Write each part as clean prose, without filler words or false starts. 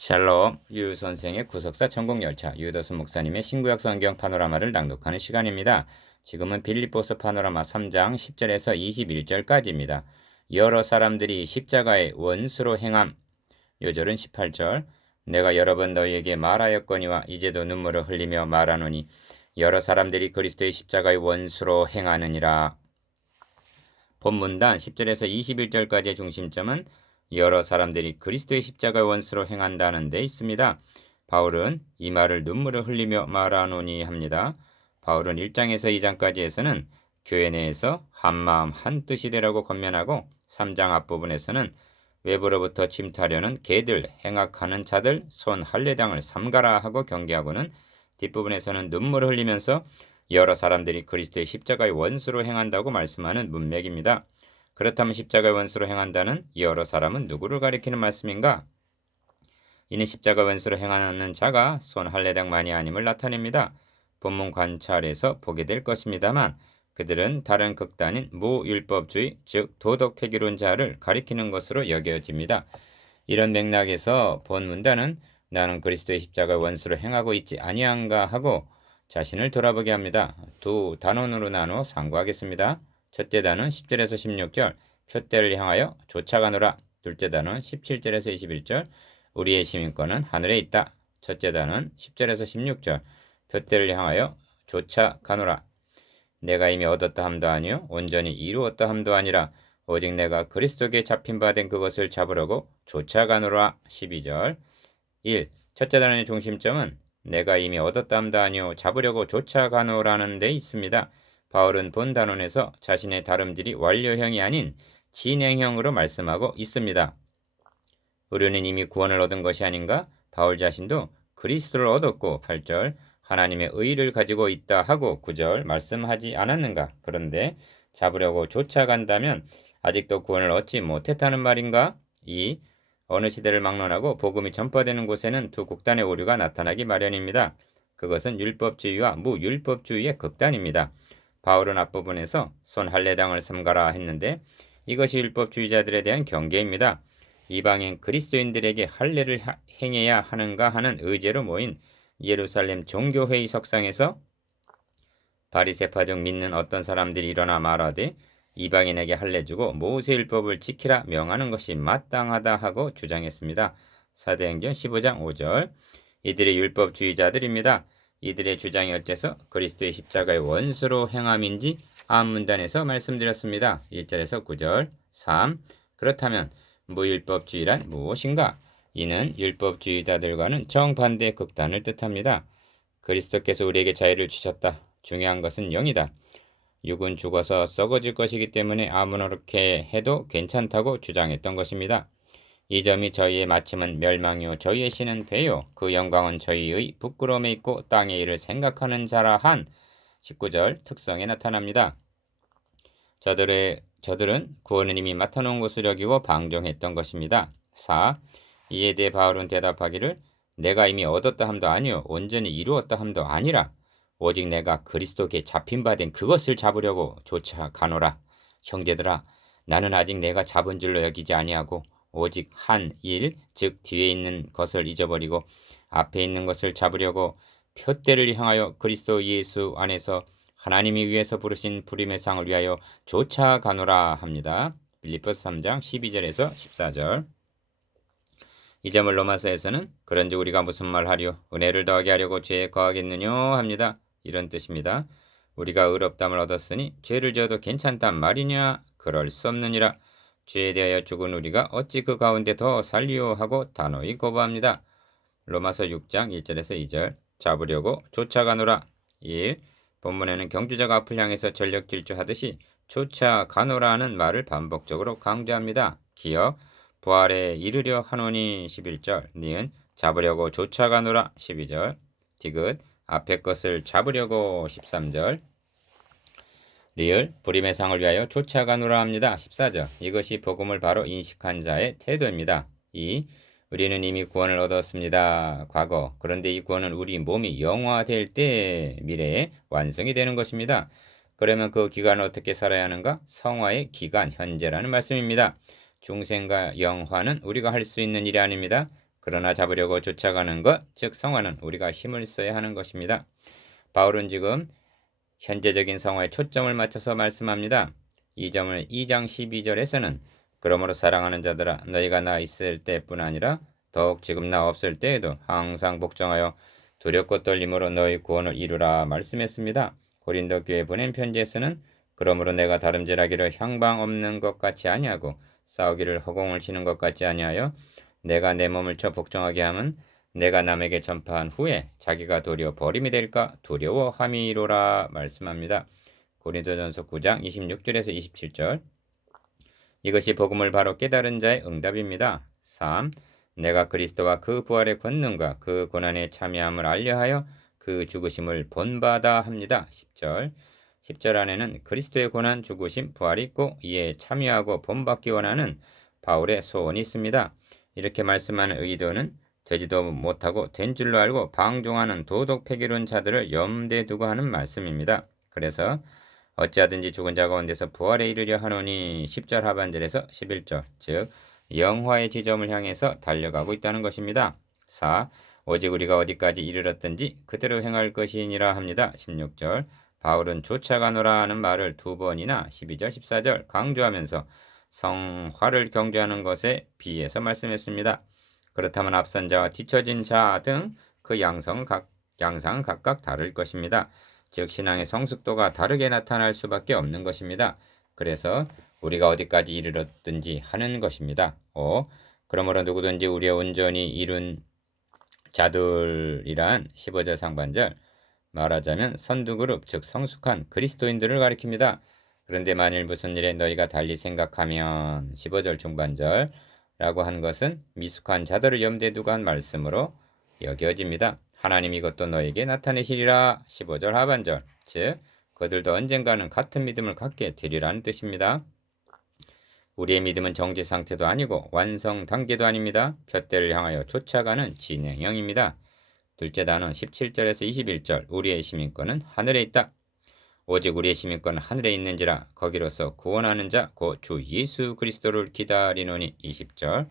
샬롬, 유 선생의 구속사 천국열차, 유도수 목사님의 신구약 성경 파노라마를 낭독하는 시간입니다. 지금은 빌립보서 파노라마 3장 10절에서 21절까지입니다. 여러 사람들이 십자가의 원수로 행함. 요절은 18절. 내가 여러 번 너희에게 말하였거니와 이제도 눈물을 흘리며 말하노니 여러 사람들이 그리스도의 십자가의 원수로 행하느니라. 본문단 10절에서 21절까지의 중심점은 여러 사람들이 그리스도의 십자가의 원수로 행한다는 데 있습니다. 바울은 이 말을 눈물을 흘리며 말하노니 합니다. 바울은 1장에서 2장까지에서는 교회 내에서 한마음 한뜻이 되라고 권면하고 3장 앞부분에서는 외부로부터 침탈하려는 개들, 행악하는 자들, 손 할례당을 삼가라 하고 경계하고는 뒷부분에서는 눈물을 흘리면서 여러 사람들이 그리스도의 십자가의 원수로 행한다고 말씀하는 문맥입니다. 그렇다면 십자가의 원수로 행한다는 여러 사람은 누구를 가리키는 말씀인가? 이는 십자가 원수로 행하는 자가 손 할례당만이 아님을 나타냅니다. 본문 관찰에서 보게 될 것입니다만 그들은 다른 극단인 무율법주의, 즉 도덕폐기론자를 가리키는 것으로 여겨집니다. 이런 맥락에서 본 문단은 나는 그리스도의 십자가의 원수로 행하고 있지 아니한가 하고 자신을 돌아보게 합니다. 두 단원으로 나누어 상고하겠습니다. 첫째 단원 10절에서 16절 표대를 향하여 쫓아가노라. 둘째 단원 17절에서 21절 우리의 시민권은 하늘에 있다. 첫째 단원 10절에서 16절 표대를 향하여 쫓아가노라. 내가 이미 얻었다 함도 아니요 온전히 이루었다 함도 아니라 오직 내가 그리스도께 잡힌 바 된 그것을 잡으려고 쫓아가노라. 12절 1. 첫째 단원의 중심점은 내가 이미 얻었다 함도 아니요 잡으려고 쫓아가노라는 데 있습니다. 바울은 본 단원에서 자신의 다름질이 완료형이 아닌 진행형으로 말씀하고 있습니다. 우리는 이미 구원을 얻은 것이 아닌가? 바울 자신도 그리스도를 얻었고 8절 하나님의 의를 가지고 있다 하고 9절 말씀하지 않았는가? 그런데 잡으려고 쫓아간다면 아직도 구원을 얻지 못했다는 말인가? 2. 어느 시대를 막론하고 복음이 전파되는 곳에는 두 극단의 오류가 나타나기 마련입니다. 그것은 율법주의와 무율법주의의 극단입니다. 바울은 앞부분에서 손 할례당을 삼가라 했는데 이것이 율법주의자들에 대한 경계입니다. 이방인 그리스도인들에게 할례를 행해야 하는가 하는 의제로 모인 예루살렘 종교회의 석상에서 바리새파적 믿는 어떤 사람들이 일어나 말하되 이방인에게 할례 주고 모세율법을 지키라 명하는 것이 마땅하다 하고 주장했습니다. 사도행전 15장 5절 이들이 율법주의자들입니다. 이들의 주장이 어째서 그리스도의 십자가의 원수로 행함인지 앞문단에서 말씀드렸습니다. 1절에서 9절 3. 그렇다면 무율법주의란 무엇인가? 이는 율법주의자들과는 정반대 극단을 뜻합니다. 그리스도께서 우리에게 자유를 주셨다. 중요한 것은 영이다. 육은 죽어서 썩어질 것이기 때문에 아무렇게 해도 괜찮다고 주장했던 것입니다. 이 점이 저희의 마침은 멸망이요 저희의 신은 배요 그 영광은 저희의 부끄러움에 있고 땅의 일을 생각하는 자라 한 19절 특성에 나타납니다. 저들은 구원은 이미 맡아놓은 것을 여기고 방종했던 것입니다. 4. 이에 대해 바울은 대답하기를 내가 이미 얻었다 함도 아니요 온전히 이루었다 함도 아니라 오직 내가 그리스도께 잡힌 바 된 그것을 잡으려고 쫓아가노라. 형제들아 나는 아직 내가 잡은 줄로 여기지 아니하고 오직 한 일, 즉 뒤에 있는 것을 잊어버리고 앞에 있는 것을 잡으려고 표대를 향하여 그리스도 예수 안에서 하나님이 위에서 부르신 부름의 상을 위하여 쫓아가노라 합니다. 빌립보서 3장 12절에서 14절 이 점을 로마서에서는 그런지 우리가 무슨 말하리요 은혜를 더하게 하려고 죄에 거하겠느뇨 합니다. 이런 뜻입니다. 우리가 의롭담을 얻었으니 죄를 지어도 괜찮단 말이냐? 그럴 수 없느니라. 죄에 대하여 죽은 우리가 어찌 그 가운데 더 살리요 하고 단호히 거부합니다. 로마서 6장 1절에서 2절 잡으려고 쫓아가노라. 1. 본문에는 경주자가 앞을 향해서 전력 질주하듯이 쫓아가노라 하는 말을 반복적으로 강조합니다. 기억 부활에 이르려 하노니 11절 니은 잡으려고 쫓아가노라 12절 디귿 앞에 것을 잡으려고 13절 리을 부림의 상을 위하여 쫓아가노라 합니다. 14절 이것이 복음을 바로 인식한 자의 태도입니다. 2. 우리는 이미 구원을 얻었습니다. 과거 그런데 이 구원은 우리 몸이 영화될 때 미래에 완성이 되는 것입니다. 그러면 그 기간을 어떻게 살아야 하는가? 성화의 기간 현재라는 말씀입니다. 중생과 영화는 우리가 할 수 있는 일이 아닙니다. 그러나 잡으려고 쫓아가는 것, 즉 성화는 우리가 힘을 써야 하는 것입니다. 바울은 지금 현재적인 성화에 초점을 맞춰서 말씀합니다. 이 점을 2장 12절에서는 그러므로 사랑하는 자들아 너희가 나 있을 때뿐 아니라 더욱 지금 나 없을 때에도 항상 복종하여 두렵고 떨림으로 너희 구원을 이루라 말씀했습니다. 고린도 교회 보낸 편지에서는 그러므로 내가 다름질하기를 향방 없는 것 같이 아니하고 싸우기를 허공을 치는 것 같지 아니하여 내가 내 몸을 쳐 복종하게 함은 내가 남에게 전파한 후에 자기가 도리어 버림이 될까 두려워함이로라 말씀합니다. 고린도전서 9장 26절에서 27절. 이것이 복음을 바로 깨달은 자의 응답입니다. 3. 내가 그리스도와 그 부활의 권능과 그 고난에 참여함을 알려하여 그 죽으심을 본받아 합니다. 10절. 10절 안에는 그리스도의 고난, 죽으심, 부활이 있고 이에 참여하고 본받기 원하는 바울의 소원이 있습니다. 이렇게 말씀하는 의도는 되지도 못하고 된 줄로 알고 방종하는 도덕 폐기론 자들을 염두에 두고 하는 말씀입니다. 그래서 어찌하든지 죽은 자 가운데서 부활에 이르려 하노니 10절 하반절에서 11절, 즉 영화의 지점을 향해서 달려가고 있다는 것입니다. 4. 오직 우리가 어디까지 이르렀든지 그대로 행할 것이니라 합니다. 16절. 바울은 쫓아가노라 하는 말을 2번이나 12절, 14절 강조하면서 성화를 경주하는 것에 비해서 말씀했습니다. 그렇다면 앞선 자와 뒤처진 자 등 그 양상은 각각 다를 것입니다. 즉 신앙의 성숙도가 다르게 나타날 수밖에 없는 것입니다. 그래서 우리가 어디까지 이르렀든지 하는 것입니다. 5. 그러므로 누구든지 우리의 온전히 이룬 자들이란 15절 상반절, 말하자면 선두그룹 즉 성숙한 그리스도인들을 가리킵니다. 그런데 만일 무슨 일에 너희가 달리 생각하면 15절 중반절 라고 한 것은 미숙한 자들을 염두에 두고 한 말씀으로 여겨집니다. 하나님 이것도 너에게 나타내시리라 15절 하반절, 즉 그들도 언젠가는 같은 믿음을 갖게 되리라는 뜻입니다. 우리의 믿음은 정지 상태도 아니고 완성 단계도 아닙니다. 푯대를 향하여 쫓아가는 진행형입니다. 둘째 단원 17절에서 21절, 우리의 시민권은 하늘에 있다. 오직 우리의 시민권은 하늘에 있는지라 거기로서 구원하는 자 곧 주 예수 그리스도를 기다리노니 20절.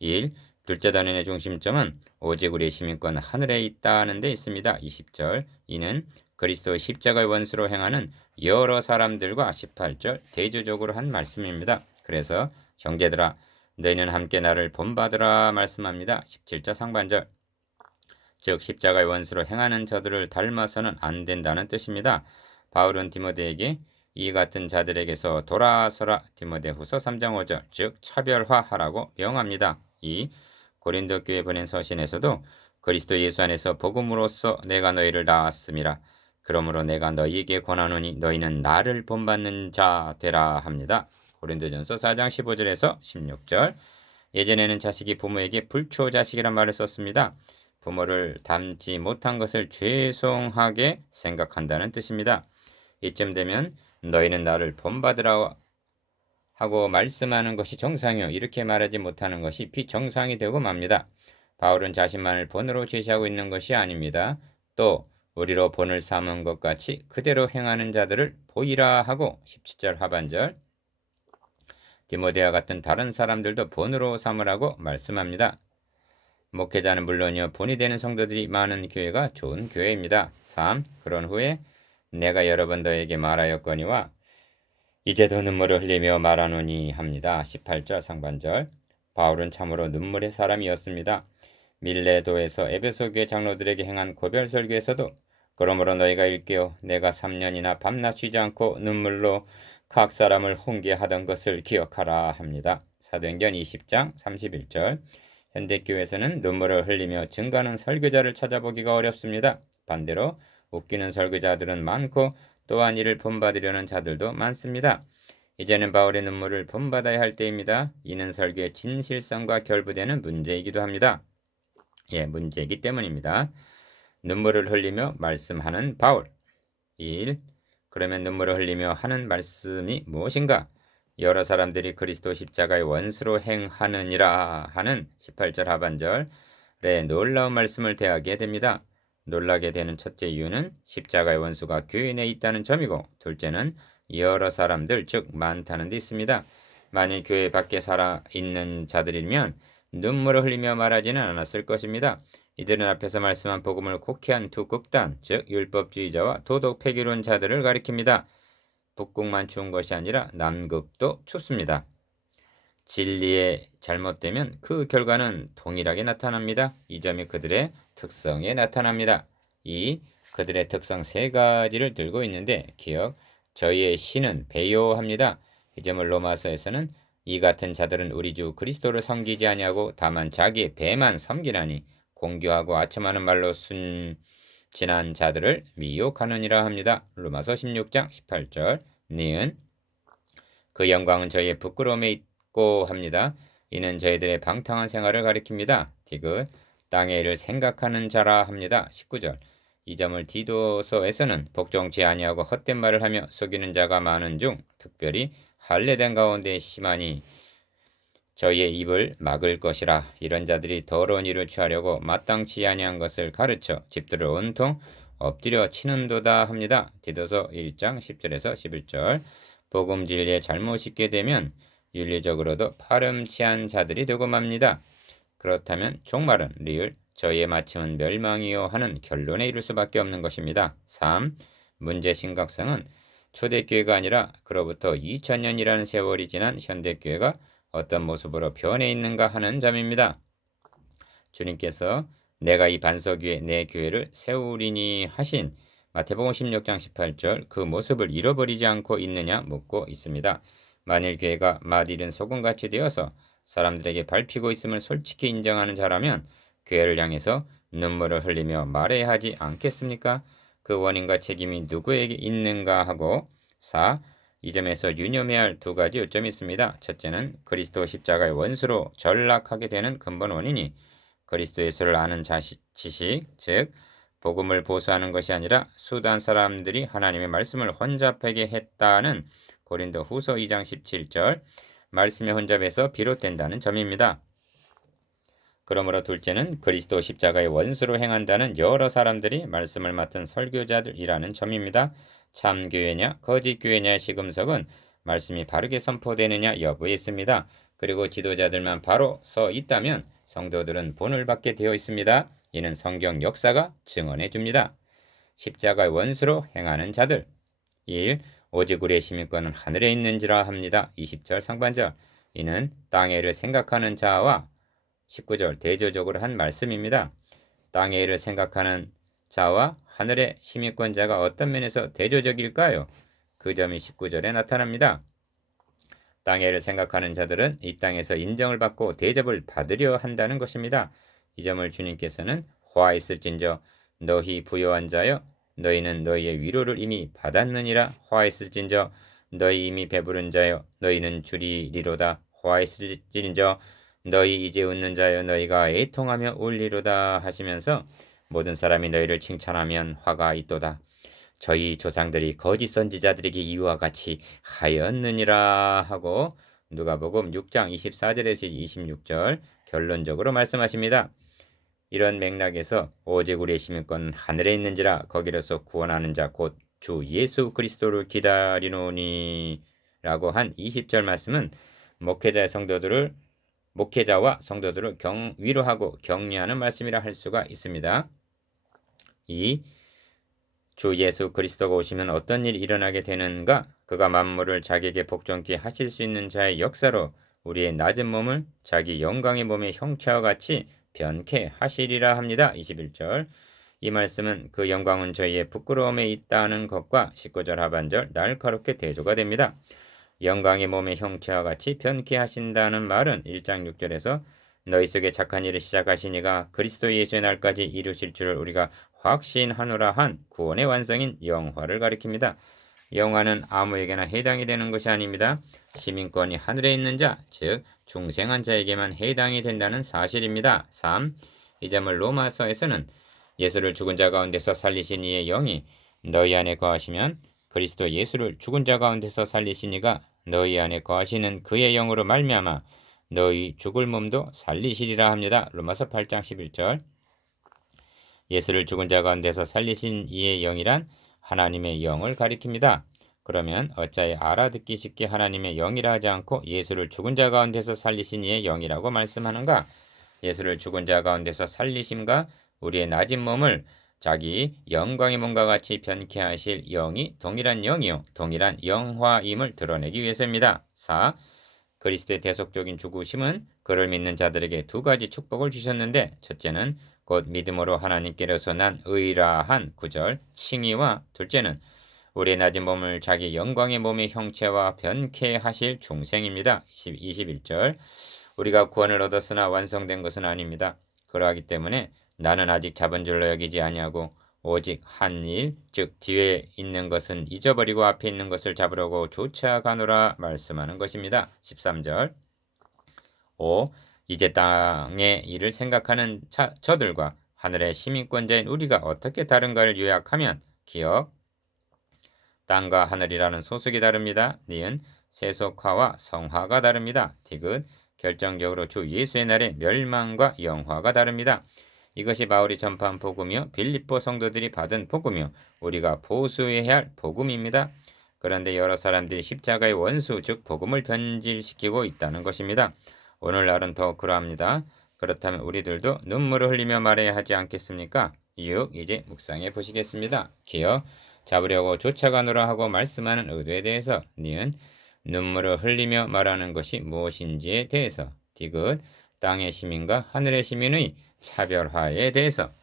1. 둘째 단원의 중심점은 오직 우리의 시민권은 하늘에 있다는 데 있습니다. 20절. 이는 그리스도의 십자가의 원수로 행하는 여러 사람들과 18절 대조적으로 한 말씀입니다. 그래서 형제들아 너희는 함께 나를 본받으라 말씀합니다. 17절 상반절. 즉 십자가의 원수로 행하는 저들을 닮아서는 안 된다는 뜻입니다. 바울은 디모데에게 이 같은 자들에게서 돌아서라 디모데후서 3장 5절 즉 차별화하라고 명합니다. 2. 고린도 교회 보낸 서신에서도 그리스도 예수 안에서 복음으로써 내가 너희를 낳았음이라 그러므로 내가 너희에게 권하노니 너희는 나를 본받는 자 되라 합니다. 고린도전서 4장 15절에서 16절. 예전에는 자식이 부모에게 불초자식이란 말을 썼습니다. 부모를 닮지 못한 것을 죄송하게 생각한다는 뜻입니다. 이쯤 되면 너희는 나를 본받으라 하고 말씀하는 것이 정상이요 이렇게 말하지 못하는 것이 비정상이 되고 맙니다. 바울은 자신만을 본으로 제시하고 있는 것이 아닙니다. 또 우리로 본을 삼은 것 같이 그대로 행하는 자들을 보이라 하고 17절 하반절 디모데와 같은 다른 사람들도 본으로 삼으라고 말씀합니다. 목회자는 물론이요 본이 되는 성도들이 많은 교회가 좋은 교회입니다. 3. 그런 후에 내가 여러 번 너에게 말하였거니와 이제도 눈물을 흘리며 말하노니 합니다. 18절 상반절. 바울은 참으로 눈물의 사람이었습니다. 밀레도에서 에베소 교회 장로들에게 행한 고별 설교에서도 그러므로 너희가 일깨어 내가 3년이나 밤낮 쉬지 않고 눈물로 각 사람을 훈계하던 것을 기억하라 합니다. 사도행전 20장 31절. 현대교회에서는 눈물을 흘리며 증가하는 설교자를 찾아보기가 어렵습니다. 반대로 웃기는 설교자들은 많고 또한 이를 본받으려는 자들도 많습니다. 이제는 바울의 눈물을 본받아야 할 때입니다. 이는 설교의 진실성과 결부되는 문제이기도 합니다. 문제이기 때문입니다. 눈물을 흘리며 말씀하는 바울. 1. 그러면 눈물을 흘리며 하는 말씀이 무엇인가? 여러 사람들이 그리스도 십자가의 원수로 행하느니라 하는 18절 하반절의 놀라운 말씀을 대하게 됩니다. 놀라게 되는 첫째 이유는 십자가의 원수가 교회 내에 있다는 점이고 둘째는 여러 사람들 즉 많다는 데 있습니다. 만일 교회 밖에 살아 있는 자들이면 눈물을 흘리며 말하지는 않았을 것입니다. 이들은 앞에서 말씀한 복음을 곡해한 두 극단, 즉 율법주의자와 도덕 폐기론자들을 가리킵니다. 북극만 추운 것이 아니라 남극도 춥습니다. 진리에 잘못되면 그 결과는 동일하게 나타납니다. 이 점이 그들의 특성에 나타납니다. 그들의 특성 세 가지를 들고 있는데 저희의 신은 배요합니다. 이 점을 로마서에서는 이 같은 자들은 우리 주 그리스도를 섬기지 아니하고 다만 자기의 배만 섬기나니 공교하고 아첨하는 말로 순진한 자들을 미혹하느니라 합니다. 로마서 16장 18절. 니은 그 영광은 저희의 부끄러움에 있고 합니다. 이는 저희들의 방탕한 생활을 가리킵니다. 디귿 땅의 일을 생각하는 자라 합니다. 19절. 이 점을 디도서에서는 복종치 아니하고 헛된 말을 하며 속이는 자가 많은 중 특별히 할례된 가운데 심하니 저희의 입을 막을 것이라. 이런 자들이 더러운 일을 취하려고 마땅치 아니한 것을 가르쳐 집들을 온통 엎드려 치는도다 합니다. 디도서 1장 10절에서 11절. 복음 진리에 잘못 읽게 되면 윤리적으로도 파렴치한 자들이 되고 맙니다. 그렇다면 종말은 리을 저희의 마침은 멸망이요 하는 결론에 이를 수밖에 없는 것입니다. 3. 문제 심각성은 초대교회가 아니라 그로부터 2000년이라는 세월이 지난 현대교회가 어떤 모습으로 변해 있는가 하는 점입니다. 주님께서 내가 이 반석 위에 내 교회를 세우리니 하신 마태복음 16장 18절 그 모습을 잃어버리지 않고 있느냐 묻고 있습니다. 만일 교회가 맛 잃은 소금같이 되어서 사람들에게 밟히고 있음을 솔직히 인정하는 자라면 교회를 향해서 눈물을 흘리며 말해야 하지 않겠습니까? 그 원인과 책임이 누구에게 있는가 하고 4. 이 점에서 유념해야 할 두 가지 요점이 있습니다. 첫째는 그리스도 십자가의 원수로 전락하게 되는 근본 원인이 그리스도 예수를 아는 지식, 즉 복음을 보수하는 것이 아니라 수단 사람들이 하나님의 말씀을 혼잡하게 했다는 고린도 후서 2장 17절 말씀의 혼잡에서 비롯된다는 점입니다. 그러므로 둘째는 그리스도 십자가의 원수로 행한다는 여러 사람들이 말씀을 맡은 설교자들이라는 점입니다. 참교회냐 거짓교회냐의 시금석은 말씀이 바르게 선포되느냐 여부에 있습니다. 그리고 지도자들만 바로 서 있다면 성도들은 본을 받게 되어 있습니다. 이는 성경 역사가 증언해 줍니다. 십자가의 원수로 행하는 자들 1. 오직 우리의 시민권은 하늘에 있는지라 합니다. 20절 상반절 이는 땅의 일을 생각하는 자와 19절 대조적으로 한 말씀입니다. 땅의 일을 생각하는 자와 하늘의 시민권자가 어떤 면에서 대조적일까요? 그 점이 19절에 나타납니다. 땅의 일을 생각하는 자들은 이 땅에서 인정을 받고 대접을 받으려 한다는 것입니다. 이 점을 주님께서는 화 있을진저 너희 부요한 자여 너희는 너희의 위로를 이미 받았느니라. 화 있을진저 너희 이미 배부른 자여 너희는 주리리로다. 화 있을진저 너희 이제 웃는 자여 너희가 애통하며 울리로다 하시면서 모든 사람이 너희를 칭찬하면 화가 있도다. 저희 조상들이 거짓 선지자들에게 이와 같이 하였느니라 하고 누가복음 6장 24절에서 26절 결론적으로 말씀하십니다. 이런 맥락에서 오직 우리의 시민권은 하늘에 있는지라 거기로서 구원하는 자 곧 주 예수 그리스도를 기다리노니 라고 한 20절 말씀은 목회자와 성도들을 위로하고 격려하는 말씀이라 할 수가 있습니다. 주 예수 그리스도가 오시면 어떤 일이 일어나게 되는가? 그가 만물을 자기에게 복종케 하실 수 있는 자의 역사로 우리의 낮은 몸을 자기 영광의 몸의 형체와 같이 변케 하시리라 합니다. 21절 이 말씀은 그 영광은 저희의 부끄러움에 있다는 것과 19절 하반절 날카롭게 대조가 됩니다. 영광의 몸의 형체와 같이 변케 하신다는 말은 1장 6절에서 너희 속에 착한 일을 시작하시니가 그리스도 예수의 날까지 이루실 줄을 우리가 확신하노라 한 구원의 완성인 영화를 가리킵니다. 영화는 아무에게나 해당이 되는 것이 아닙니다. 시민권이 하늘에 있는 자, 즉 중생한 자에게만 해당이 된다는 사실입니다. 3. 이 점을 로마서에서는 예수를 죽은 자 가운데서 살리신 이의 영이 너희 안에 거하시면 그리스도 예수를 죽은 자 가운데서 살리신 이가 너희 안에 거하시는 그의 영으로 말미암아 너희 죽을 몸도 살리시리라 합니다. 로마서 8장 11절 예수를 죽은 자 가운데서 살리신 이의 영이란 하나님의 영을 가리킵니다. 그러면 어찌하여 알아듣기 쉽게 하나님의 영이라 하지 않고 예수를 죽은 자 가운데서 살리신 이의 영이라고 말씀하는가? 예수를 죽은 자 가운데서 살리심과 우리의 낮은 몸을 자기 영광의 몸과 같이 변케 하실 영이 동일한 영이요 동일한 영화임을 드러내기 위해서입니다. 4. 그리스도의 대속적인 죽으심은 그를 믿는 자들에게 두 가지 축복을 주셨는데, 첫째는 곧 믿음으로 하나님께로서 난 의라한 구절 칭의와, 둘째는 우리의 낮은 몸을 자기 영광의 몸의 형체와 변케 하실 중생입니다. 21절. 우리가 구원을 얻었으나 완성된 것은 아닙니다. 그러하기 때문에 나는 아직 잡은 줄로 여기지 아니하고 오직 한 일, 즉 뒤에 있는 것은 잊어버리고 앞에 있는 것을 잡으려고 쫓아가노라 말씀하는 것입니다. 13절. 5. 이제 땅의 일을 생각하는 저들과 하늘의 시민권자인 우리가 어떻게 다른가를 요약하면, 기억, 땅과 하늘이라는 소속이 다릅니다. 니은, 세속화와 성화가 다릅니다. 디귿, 결정적으로 주 예수의 날의 멸망과 영화가 다릅니다. 이것이 바울이 전파한 복음이요 빌립보 성도들이 받은 복음이요 우리가 보수해야 할 복음입니다. 그런데 여러 사람들이 십자가의 원수 즉 복음을 변질시키고 있다는 것입니다. 오늘날은 더욱 그러합니다. 그렇다면 우리들도 눈물을 흘리며 말해야 하지 않겠습니까? 6. 이제 묵상해 보시겠습니다. 기억, 잡으려고 쫓아가노라 하고 말씀하는 의도에 대해서, 니은, 눈물을 흘리며 말하는 것이 무엇인지에 대해서, 디귿, 땅의 시민과 하늘의 시민의 차별화에 대해서,